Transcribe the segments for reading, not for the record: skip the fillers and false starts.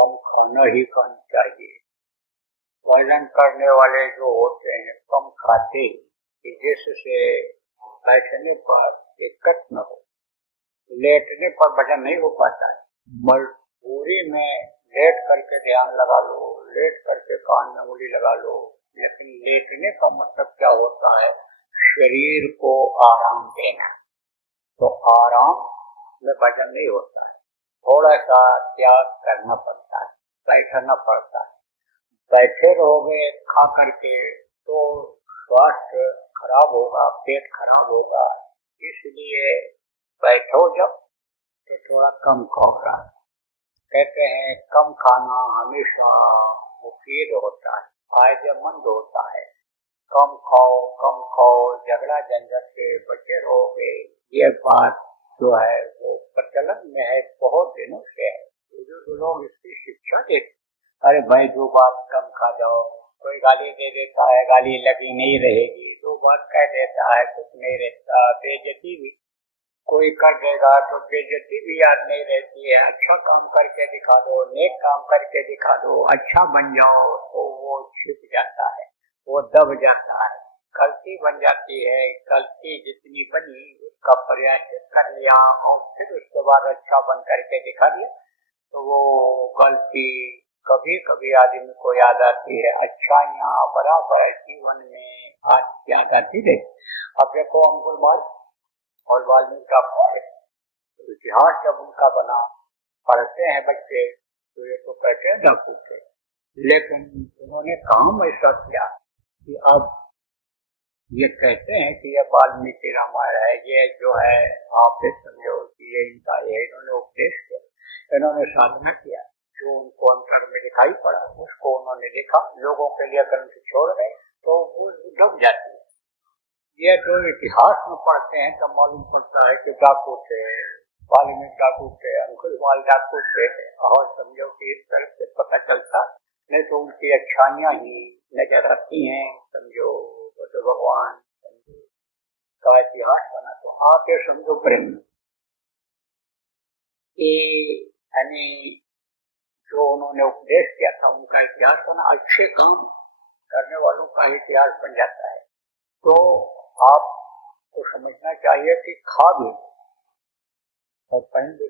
कम खाना ही खाना चाहिए। वजन करने वाले जो होते हैं कम खाते कि जिससे बैठने पर दिक्कत न हो। लेटने पर वजन नहीं हो पाता है। मजबूरी में लेट करके ध्यान लगा लो, लेट करके कान में उंगली लगा लो, लेकिन लेटने का मतलब क्या होता है? शरीर को आराम देना। तो आराम में वजन नहीं होता है, थोड़ा सा त्याग करना पड़ता है, बैठना पड़ता है। बैठे रहोगे खा करके तो स्वास्थ्य खराब होगा, पेट खराब होगा। इसलिए बैठो जब तो थोड़ा कम खाओ। कहते हैं कम खाना हमेशा मुफीद होता है, फायदेमंद होता है। कम खाओ, झगड़ा झंझट से बचे रहोगे। ये बात जो है वो प्रचलन में है, बहुत दिनों से है। बुजुर्ग लोग इसकी शिक्षा देते। अरे भाई दो बात कम खा जाओ, कोई गाली दे देता है, गाली लगी नहीं रहेगी, दो बात कह देता है, कुछ नहीं रहता। बेइज्जती भी कोई कर देगा तो बेइज्जती भी याद नहीं रहती है। अच्छा काम करके दिखा दो, नेक काम करके दिखा दो, अच्छा बन जाओ तो वो छिप जाता है, वो दब जाता है, गलती बन जाती है। गलती जितनी बनी उसका प्रयास कर लिया और फिर उसके बाद अच्छा बन करके दिखा दिया तो वो गलती कभी कभी आदमी को याद आती है। अच्छाइयाँ बराबर जीवन में आज याद आती है। अब देखो अंगुल और वाल्मीकि का इतिहास जब उनका बना, पढ़ते हैं बच्चे तो ये तो कहते हैं डाकू थे, लेकिन उन्होंने काम ऐसा किया कि अब ये कहते हैं कि ये वाल्मीकि रामायण है, ये जो है आप समझो कि ये इनका ये इन्होंने उपदेश किया, इन्होंने साधना किया, जो उनको अंतर में दिखाई पड़ा उसको उन्होंने लिखा, लोगों के लिए ग्रंथ छोड़ गए तो वो दब जाती है। ये जो इतिहास में पढ़ते हैं तब मालूम पड़ता है कि डाकू थे, वाल्मीकि डाकू थे, अंकुशवाल डाकू थे, और समझो कि इस तरह से पता चलता। नहीं तो उनकी अच्छाइयाँ ही नजर आती हैं। समझो तो भगवान का इतिहास बना तो आके समझो प्रेम यानी जो उन्होंने उपदेश किया था उनका इतिहास बना। अच्छे काम करने वालों का इतिहास बन जाता है। तो आपको समझना चाहिए कि खा भी और पहन भी,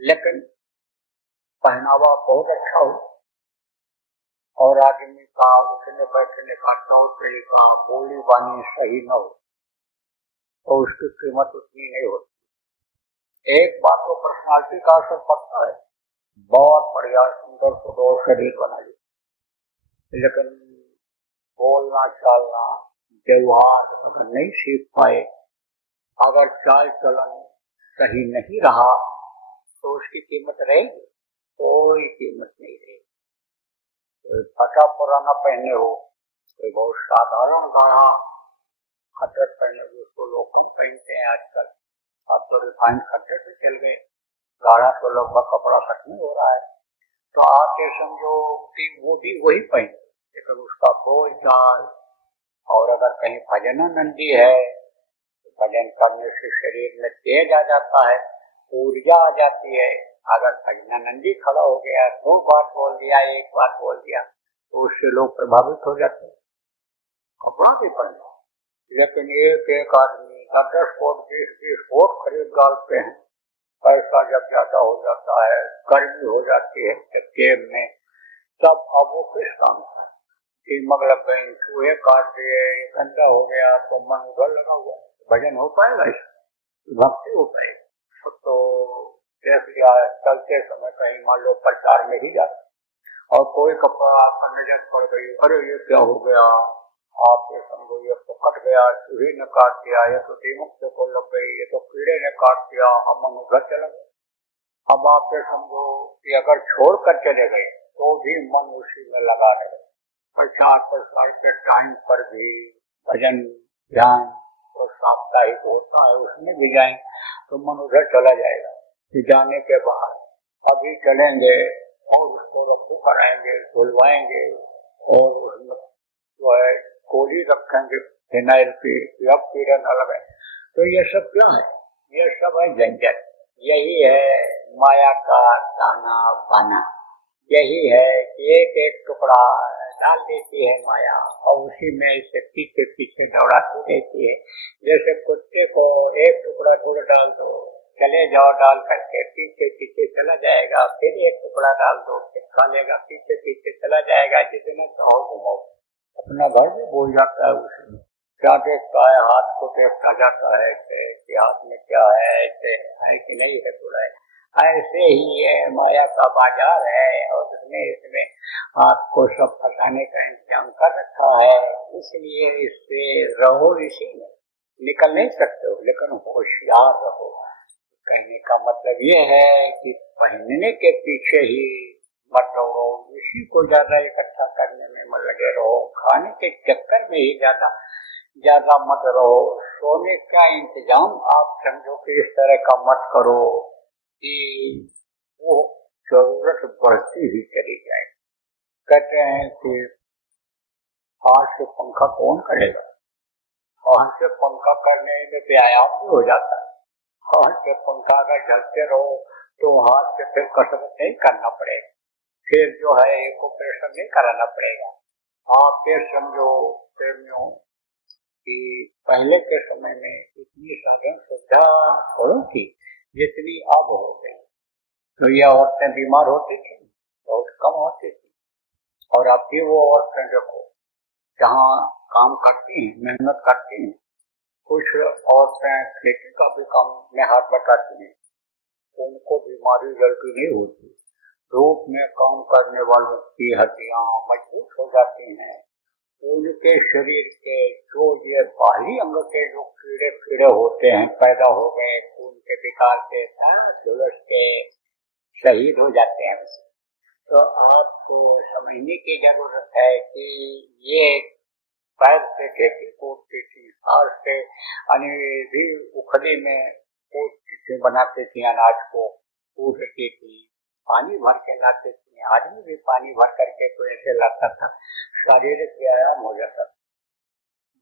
लेकिन पहनावा बहुत अच्छा हो और आदमी का उठने बैठने का तौर तरीका बोली बानी सही न हो तो उसकी कीमत उतनी नहीं होती। एक बात तो पर्सनालिटी का असर पड़ता है, बहुत बढ़िया सुंदर सुडौल शरीर बना लिया, लेकिन बोलना चालना व्यवहार अगर नहीं सीख पाए, अगर चाल चलन सही नहीं रहा तो उसकी कीमत रहेगी? कोई कीमत नहीं रहेगी। कोई फटा पुराना पहने हो, कोई बहुत साधारण गाढ़ा खट्टर पहने हो, उसको लोग कम पहनते हैं आजकल। अब तो रिफाइंड खट्टर से चल गए, गाढ़ा तो लगभग कपड़ा कट नहीं हो रहा है। तो आप ये समझो कि वो भी वही पहने, लेकिन उसका बोल चाल, और अगर कहीं भजनानंदी है तो भजन करने से शरीर में तेज आ जाता है, ऊर्जा आ जाती है। अगर भजनानंदी खड़ा हो गया, दो बात बोल दिया, एक बात बोल दिया तो उससे लोग प्रभावित हो जाते हैं। कपड़ा भी पहना, लेकिन एक आदमी 10-10 कोट 20-20 कोट खरीद डालते हैं। पैसा जब ज्यादा हो जाता है, गर्मी हो जाती है जेब में, तब अब वो किस काम का दीमक लग गई, चूहे काट दिए, गंदा हो गया तो मन उधर लगा हुआ, भजन हो पाएगा, इससे भक्ति हो पाएगी? तो देख लिया चलते समय कहीं मान लो प्रचार में ही जाते और कोई कपड़ा आपका नजर पड़ गई, अरे ये क्या हो गया, आप ये समझो ये तो कट गया, चूहे ने काट दिया, ये तो दीमक से को लग गई, ये तो कीड़े ने काट दिया, हम मन उधर चला गया। अब आप ये समझो कि अगर छोड़ कर चले गए तो भी मन उसी में लगा रहे। प्रचार प्रसार के टाइम पर भी भजन ध्यान तो साप्ताहिक होता है, उसमें भी जाए तो मन उधर चला जाएगा। जाने के बाद अभी चलेंगे और उसको रफू कराएंगे, धुलवाएंगे और उसमें जो है गोली रखेंगे फिनाइल की, अब कीड़ा न लगे। तो ये सब क्या है? ये सब है झंझट। यही है माया का दाना बाना। यही है कि एक एक टुकड़ा डाल देती है माया और उसी में इसे पीछे पीछे दौड़ाती रहती है। जैसे कुत्ते को एक टुकड़ा गुड़ डाल दो, चले जाओ डाल करके, पीछे पीछे चला जाएगा, फिर एक टुकड़ा डाल दो, फिर खा लेगा, पीछे पीछे चला जाएगा, जितना चाहो घुमाओ। अपना घर भी भूल जाता है उसमें, क्या देखता है, हाथ को देखता जाता है कि हाथ में क्या है, ऐसे है कि नहीं है थोड़ा है। ऐसे ही ये माया का बाजार है और इसमें आपको सब फंसाने का इंतजाम कर रखा है। इसलिए इससे रहो, इसी में निकल नहीं सकते हो, लेकिन होशियार रहो। कहने का मतलब ये है कि पहनने के पीछे ही मत रहो, इसी को ज्यादा इकट्ठा करने में मत लगे रहो, खाने के चक्कर में ही ज्यादा मत रहो। सोने का इंतजाम आप समझो कि इस तरह का मत करो कि वो जरूरत बढ़ती ही चली जाए। कहते हैं कि हाथ से पंखा कौन करेगा, हाथ से पंखा करने में व्यायाम भी हो जाता है। हाथ से पंखा अगर झलते रहो तो हाथ से फिर कसरत नहीं करना पड़ेगा, फिर जो है एक ऑपरेशन नहीं कराना पड़ेगा। आप फिर समझो प्रेमियों कि पहले के समय में इतनी साधन सुविधा नहीं थी जितनी अब हो गई। तो ये औरतें बीमार होती थी, बहुत कम होती थी। और अब भी वो औरतें देखो जहाँ काम करती हैं, मेहनत करती हैं, कुछ औरतें खेती का भी काम में हाथ बटाती हैं, उनको बीमारी जल्दी नहीं होती। धूप में काम करने वालों की हड्डियां मजबूत हो जाती हैं। उनके शरीर के जो ये बाहरी अंग के जो कीड़े कीड़े होते हैं पैदा हो गए, खून के विकार से झुलस के शहीद हो जाते हैं। तो आपको समझने की जरूरत है कि ये पैर से खेती कूटती थी, हाथ से भी उखली में कूटती थी, बनाती थी, अनाज को कूटती थी, पानी भर के लाते थे। आदमी भी पानी भर करके तो ऐसे लाता था, शारीरिक व्यायाम हो जाता था।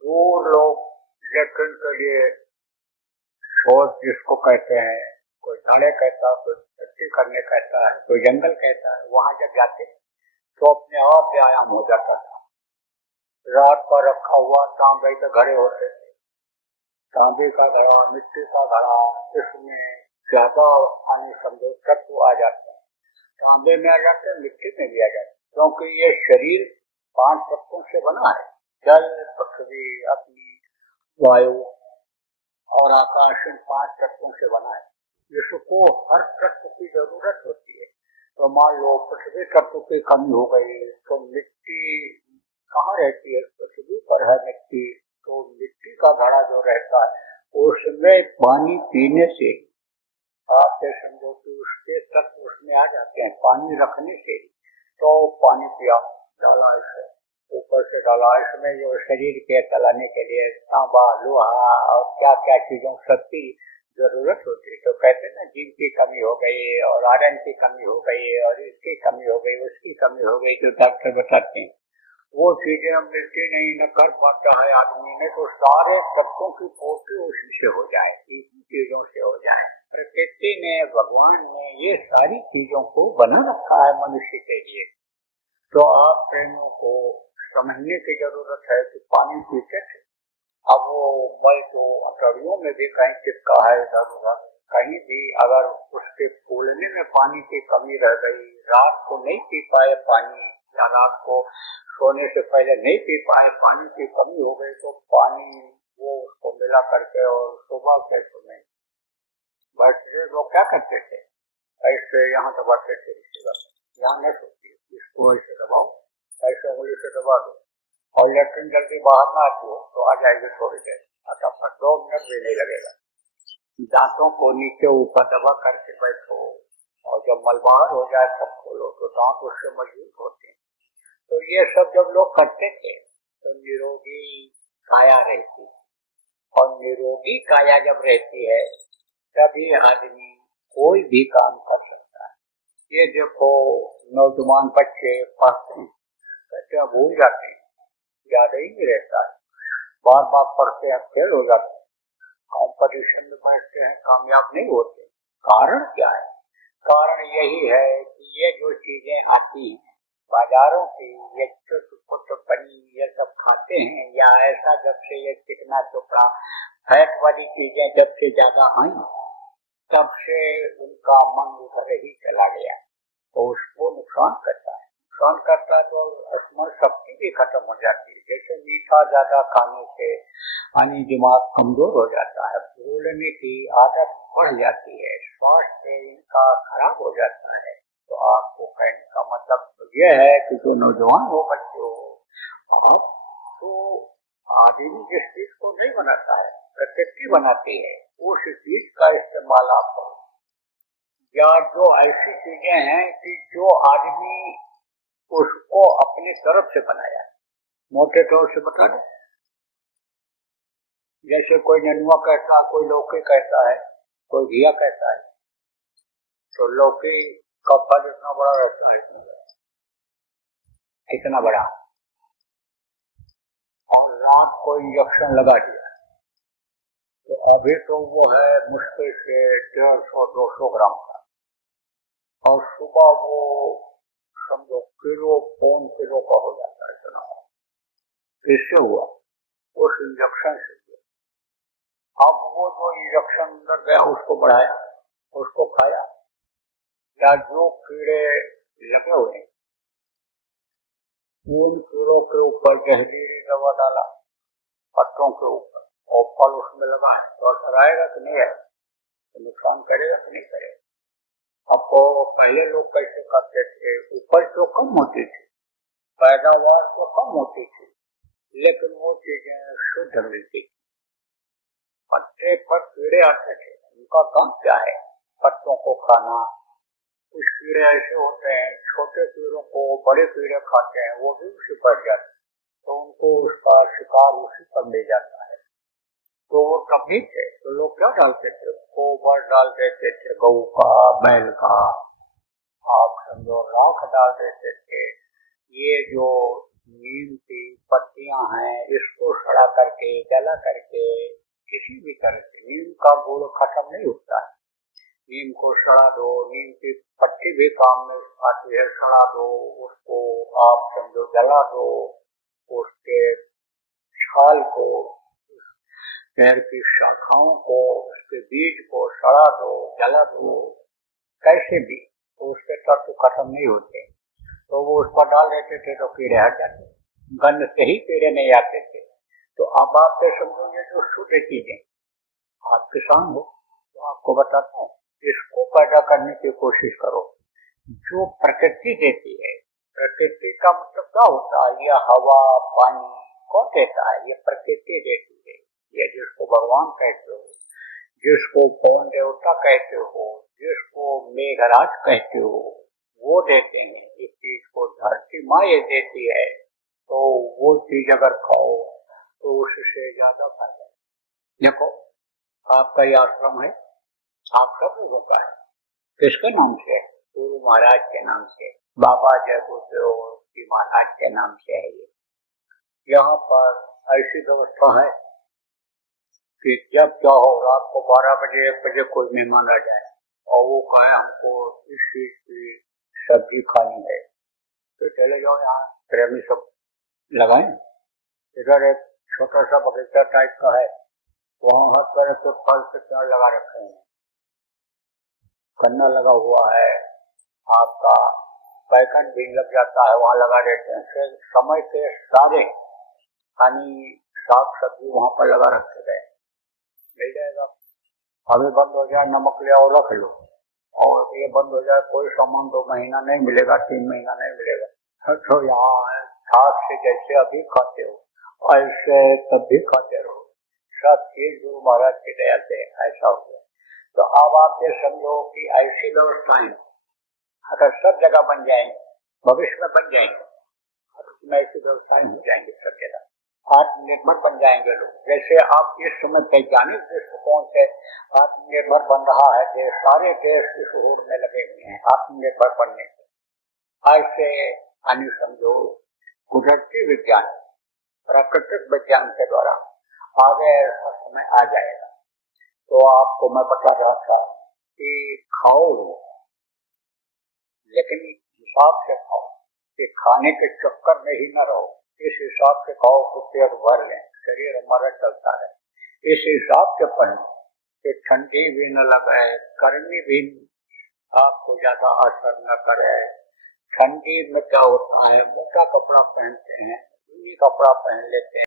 दूर लोग लेटरिन के लिए शौच जिसको कहते हैं, कोई झाड़े कहता है, कोई टट्टी करने कहता है, कोई जंगल कहता है, वहां जब जाते तो अपने आप व्यायाम हो जाता था। रात पर रखा हुआ तांबे के घड़े होते थे, तांबे का घड़ा, मिट्टी का घड़ा, इसमें ज्यादा पानी समझो तत्व आ जाते हैं, तांबे में आ जाते हैं, मिट्टी में भी आ जाते हैं, क्योंकि ये शरीर 5 तत्वों से बना है, जल, पृथ्वी, अग्नि, वायु और आकाश, इन 5 तत्वों से बना है। जिसको हर तत्व की जरूरत होती है। तो मान लो पृथ्वी तत्व की कमी हो गई तो मिट्टी कहाँ रहती है, पृथ्वी पर है मिट्टी, तो मिट्टी का घड़ा जो रहता है उसमें पानी पीने से आप समझो कि उसके तत्व उसमें आ जाते हैं, पानी रखने से। तो पानी पिया, डाला इसे, ऊपर से डाला, इसमें जो शरीर के चलाने के लिए तांबा, लोहा और क्या क्या चीजों सबकी जरूरत होती है। तो कहते हैं ना, जिंक की कमी हो गई और आयरन की कमी हो गई और इसकी कमी हो गई, उसकी कमी हो गई, जो डॉक्टर बताते हैं वो चीजें अब मिलती नहीं, न कर पाता है आदमी ने। तो सारे तत्वों की पूर्ति उसी से हो जाए, इसी चीजों से हो जाए। प्रकृति ने, भगवान ने ये सारी चीजों को बना रखा है मनुष्य के लिए। तो आप प्रेमियों को समझने की जरूरत है कि पानी पीते थे, अब वो मल को अटरियों में भी कहीं चिपका है, इधर उधर कहीं भी अगर उसके फूलने में पानी की कमी रह गई, रात को नहीं पी पाए पानी, या रात को सोने से पहले नहीं पी पाए, पानी की कमी हो गई, तो पानी वो उसको मिला करके और सुबह के समय बैठे लोग क्या करते थे, ऐसे यहाँ दबाते थे, यहाँ नहीं सोती, इसको ऐसे दबाओ, ऐसे उंगली से दबा दो, और लेटरिन जल्दी बाहर ना आती हो तो आ जाएगी थोड़ी देर, फटाफट 2 मिनट भी नहीं लगेगा। दांतों को नीचे ऊपर दबा करके बैठो और जब मल बाहर हो जाए तब खोलो, तो दांत उससे मजबूत होते हैं। तो ये सब जब लोग करते थे तो निरोगी काया रहती, और निरोगी काया जब रहती है तभी आदमी कोई भी काम कर सकता है। ये देखो नौजवान बच्चे पढ़ते हैं, कहते हैं भूल जाते हैं, याद ही नहीं रहता है, बार बार पढ़ते हैं, फेल हो जाते हैं, कॉम्पिटिशन में बैठते हैं, कामयाब नहीं होते। कारण क्या है? कारण यही है कि ये जो चीजें आती हैं बाजारों की, ये छोटे पनीर ये सब खाते हैं, या ऐसा जब से ये चिकना चोपड़ा फैट वाली चीजें जब से ज्यादा आई तब से उनका मन उधर ही चला गया, तो उसको नुकसान करता है। नुकसान करता है तो स्मरण शक्ति भी खत्म हो जाती है। जैसे मीठा ज्यादा खाने से यानी दिमाग कमजोर हो जाता है, बोलने की आदत बढ़ जाती है, स्वास्थ्य इनका खराब हो जाता है। तो आपको कहने का मतलब यह है कि जो नौजवान हो, बच्चे हो, आप तो आदमी जिस चीज को नहीं बनाता है प्रकृति बनाती है, उस चीज का इस्तेमाल आप करो। या जो ऐसी चीजें हैं कि जो आदमी उसको अपनी तरफ से बनाया, मोटे तौर से बता दो, जैसे कोई ननुआ कहता है, कोई लौकी कहता है, कोई घिया कहता है, तो लौकी का फल इतना बड़ा रहता है, इतना बड़ा, और रात को इंजेक्शन लगा दिया तो अभी तो वो है मुश्किल से 150-200 ग्राम का, और सुबह वो समझो किलो पौन किलो का हो जाता है। इतना इससे हुआ उस इंजेक्शन से। अब वो जो इंजेक्शन अंदर गया उसको बढ़ाया, उसको खाया, या जो कीड़े लगे हुए उन कीड़ों के ऊपर जहरीली दवा डाला पत्तों के ऊपर, और फल उसमें लगा है, तो असर आएगा कि नहीं आएगा? तो नुकसान करेगा कि नहीं करेगा? अब तो पहले लोग कैसे करते थे, उपज तो कम होती थी, पैदावार तो कम होती थी, लेकिन वो चीजें शुद्ध मिलती थी। पत्ते पर कीड़े आते थे, उनका काम क्या है? पत्तों को खाना। कुछ कीड़े ऐसे होते हैं, छोटे कीड़ों को बड़े कीड़े खाते हैं, वो भी उसी पर जाते हैं, तो उनको उसका शिकार उसी पर ले जाता है। तो वो तभी थे तो लोग क्या डालते थे? गोबर डाल देते थे, गऊ का, बैल का, आप समझो राख डाल देते थे। ये जो नीम की पत्तियां हैं इसको सड़ा करके, जला करके, किसी भी तरह से नीम का गुण खत्म नहीं होता है, नीम को सड़ा दो, नीम की पत्ती भी काम में आती है, सड़ा दो उसको, आप समझो जला दो, उसके छाल को, पेड़ की शाखाओं को, उसके बीज को सड़ा दो, जला दो, कैसे भी, तो उसके तत्व खत्म नहीं होते, तो वो उस पर डाल देते थे तो कीड़े हट जाते, गंध से ही कीड़े नहीं आते थे। तो अब आप समझो ये जो शुद्ध चीजें, आप किसान हो तो आपको बताता हूँ, इसको पैदा करने की कोशिश करो जो प्रकृति देती है। प्रकृति का मतलब क्या होता है? ये हवा पानी कौन देता है? ये प्रकृति देती है। ये जिसको भगवान कहते हो, जिसको पवन देवता कहते हो, जिसको मेघराज कहते हो, वो देते हैं। इस चीज को धरती माँ ये देती है, तो वो चीज अगर खाओ तो उससे ज्यादा फायदा है। देखो आपका ये आश्रम है, आप सब लोगों का है, किसके नाम से? गुरु महाराज के नाम से, बाबा जय गुरुदेव जी महाराज के नाम से है। ये यहाँ पर ऐसी व्यवस्था है कि जब चाहो रात को 12 बजे 1 बजे कोई मेहमान आ जाए और वो कहे हमको इस चीज की सब्जी खानी है, तो चले जाओ, यहाँ प्रेमी सब लगाए। इधर एक छोटा सा बगीचा टाइप का है, वहाँ हर तरह के फल के पेड़ लगा रखे हैं, गन्ना लगा हुआ है, आपका बैगन भी लग जाता है, वहाँ लगा देते हैं। फिर समय के सारे यानी साग सब्जी वहाँ पर लगा रखे गए, मिल जाएगा। अभी बंद हो जाए, नमक ले आओ रख लो, और ये बंद हो जाए, कोई सामान 2 महीना नहीं मिलेगा, 3 महीना नहीं मिलेगा। तो यहाँ साग से जैसे अभी खाते हो ऐसे तब भी खाते रहो, सब चीज गुरु महाराज की दया से ऐसा हो गया। तो अब आप ये समझो कि ऐसी व्यवस्थाएं अगर सब जगह बन जाएंगे, भविष्य में बन जाएंगे, उसमें ऐसी व्यवस्थाएं हो जाएंगी सब जगह, आत्मनिर्भर बन जाएंगे लोग। जैसे आप इस समय वैज्ञानिक दृष्टिकोण से आत्मनिर्भर बन रहा है देश, सारे देश इस होड़ में लगे हुए हैं आत्मनिर्भर बनने के। ऐसे यानी समझो कुदरती विज्ञान, प्राकृतिक विज्ञान के द्वारा आगे ऐसा समय आ जाएगा। तो आपको मैं बता रहा था कि खाओ लेकिन हिसाब से खाओ, कि खाने के चक्कर में ही न रहो। इस हिसाब से खाओ कि पेट भर लें, शरीर हमारा चलता है। इस हिसाब से पहनो कि ठंडी भी न लगे, गर्मी भी आपको ज्यादा असर न करे। ठंडी में क्या होता है, मोटा कपड़ा पहनते हैं, ऊनी कपड़ा पहन लेते हैं।